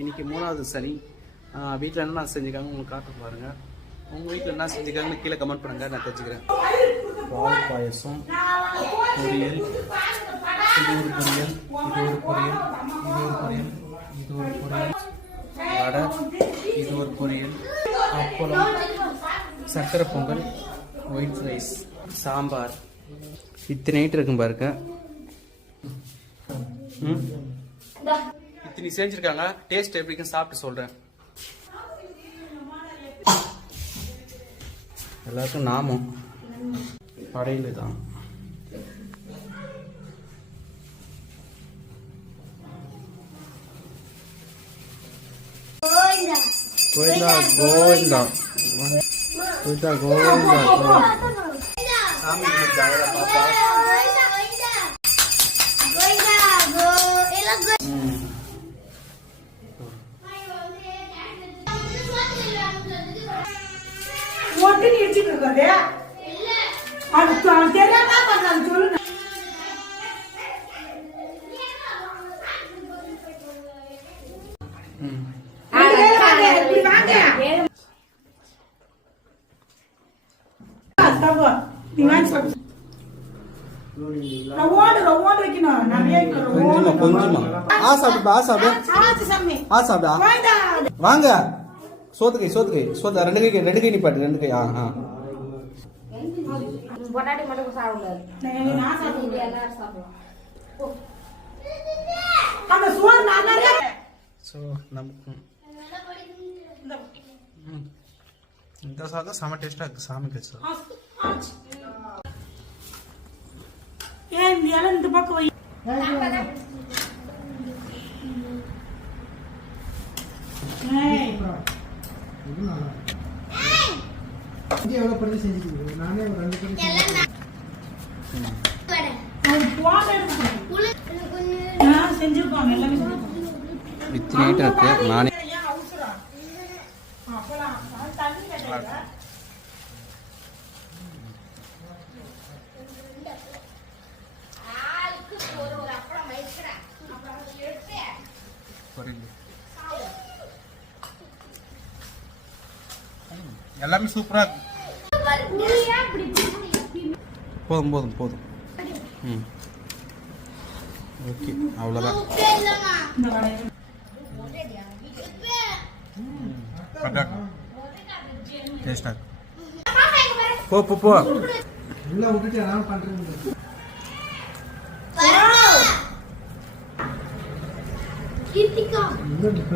இன்றைக்கி 3வது சனி. வீட்டில் என்ன செஞ்சுக்காங்க உங்களுக்கு காட்ட பாருங்கள். உங்கள் வீட்டில் என்ன செஞ்சுக்காங்கன்னு கீழே கமெண்ட் பண்ணுங்கள், நான் தெரிஞ்சுக்கிறேன். பால் பாயசம், பொரியல், இது ஒரு பொரியல், இது ஒரு பொரியல், இது ஒரு பொரியல், இது ஒரு பொரியல், வடை, இது ஒரு பொரியல், அப்பளம், சக்கரை பொங்கல், ஒயிட் ரைஸ், சாம்பார், இத்தனை ஐட்டம் இருக்கும் பாருங்க. இத்தனை செஞ்சுருக்காங்க. டேஸ்ட் எப்படின்னு சாப்பிட்டு சொல்கிறேன். எல்லாருக்கும் நாமும் படையில் தான். கோவிந்தா கோவிந்தா கோவிந்தா கோவிந்தா. சாமி பாப்பா வாங்க. சோத்து கை சோத்து ரெண்டு கை நிப்பாட்டு. 2 கை. இந்த சாதம் செம டேஸ்டா இருக்கு. சாமிக்கு இந்த பக்கம் வை. நானே எல்லாமே சூப்பரா இருக்கு. போதும். ஓகே, அவ்வளோதான். டேஸ்டா போ. உள்ள விட்டுட்டு என்ன பண்றீங்க?